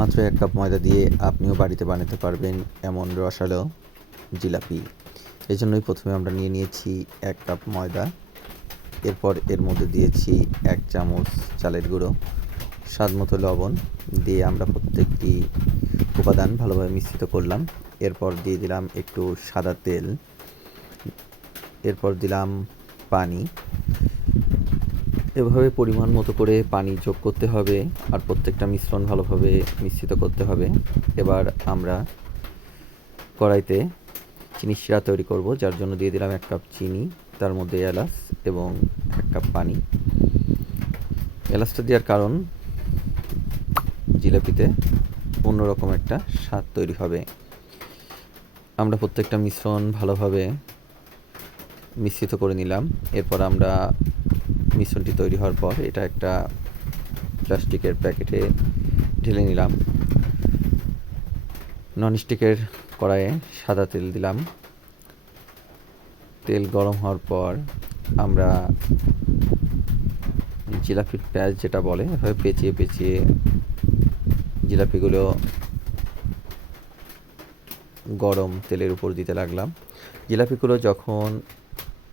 মাত্র এক কাপ ময়দা দিয়ে আপনিও বাড়িতে বানাতে পারবেন এমন রসালো জিলাপি। এই জন্যই প্রথমে আমরা নিয়ে নিয়েছি এক কাপ ময়দা। এরপর এর মধ্যে দিয়েছি এক চামচ চালের গুঁড়ো, স্বাদ মতো লবণ দিয়ে আমরা প্রত্যেকটি উপাদান ভালোভাবে মিশ্রিত করলাম। এরপর দিয়ে দিলাম একটু সাদা তেল। এরপর দিলাম পানি। এভাবে পরিমাণ মতো করে পানি যোগ করতে হবে আর প্রত্যেকটা মিশ্রণ ভালোভাবে মিশ্রিত করতে হবে। এবার আমরা কড়াইতে চিনি শিরা তৈরি করব, যার জন্য দিয়ে দিলাম এক কাপ চিনি, তার মধ্যে এলাচ এবং এক কাপ পানি। এলাচটা দেওয়ার কারণ জিলাপিতে অন্যরকম একটা স্বাদ তৈরি হবে। আমরা প্রত্যেকটা মিশ্রণ ভালোভাবে মিশ্রিত করে নিলাম। এরপর আমরা মিশ্রণটি তৈরি হওয়ার পর এটা একটা প্লাস্টিকের প্যাকেটে ঢেলে নিলাম। ননস্টিকের কড়াইয়ে সাদা তেল দিলাম। তেল গরম হওয়ার পর আমরা জিলাপির পেঁয়াজ যেটা বলে, এভাবে পেঁচিয়ে পেঁচিয়ে জিলাপিগুলো গরম তেলের উপর দিতে লাগলাম। জিলাপিগুলো যখন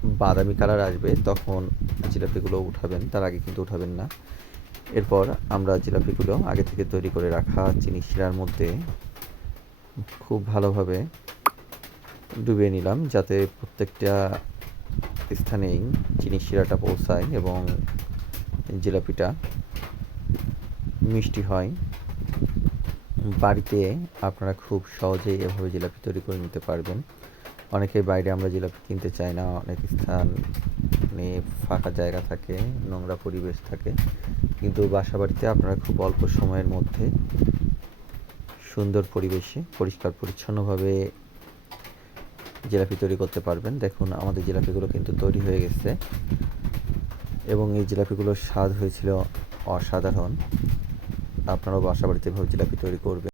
বাদামি কালার আসবে, তখন জিলাপিগুলো উঠাবেন, তার আগে কিন্তু উঠাবেন না। এরপর আমরা জিলাপিগুলো আগে থেকে তৈরি করে রাখা চিনি শিরার মধ্যে খুব ভালোভাবে ডুবিয়ে নিলাম, যাতে প্রত্যেকটা স্থানেই চিনি শিরাটা পৌঁছায় এবং জিলাপিটা মিষ্টি হয়। বাড়িতে আপনারা খুব সহজেই এভাবে জিলাপি তৈরি করে নিতে পারবেন। অনেকেই বাইরে আমরা জিলাপি কিনতে চাই না, অনেক স্থান নিয়ে ফাঁকা জায়গা থাকে, নোংরা পরিবেশ থাকে। কিন্তু বাসা বাড়িতে আপনারা খুব অল্প সময়ের মধ্যে সুন্দর পরিবেশে, পরিষ্কার, পরিচ্ছন্নভাবে জিলাপি তৈরি করতে পারবেন। দেখুন, আমাদের জিলাপিগুলো কিন্তু তৈরি হয়ে গেছে এবং এই জিলাপিগুলোর স্বাদ হয়েছিল অসাধারণ। আপনারাও বাসা বাড়িতে এভাবে জিলাপি তৈরি করবেন।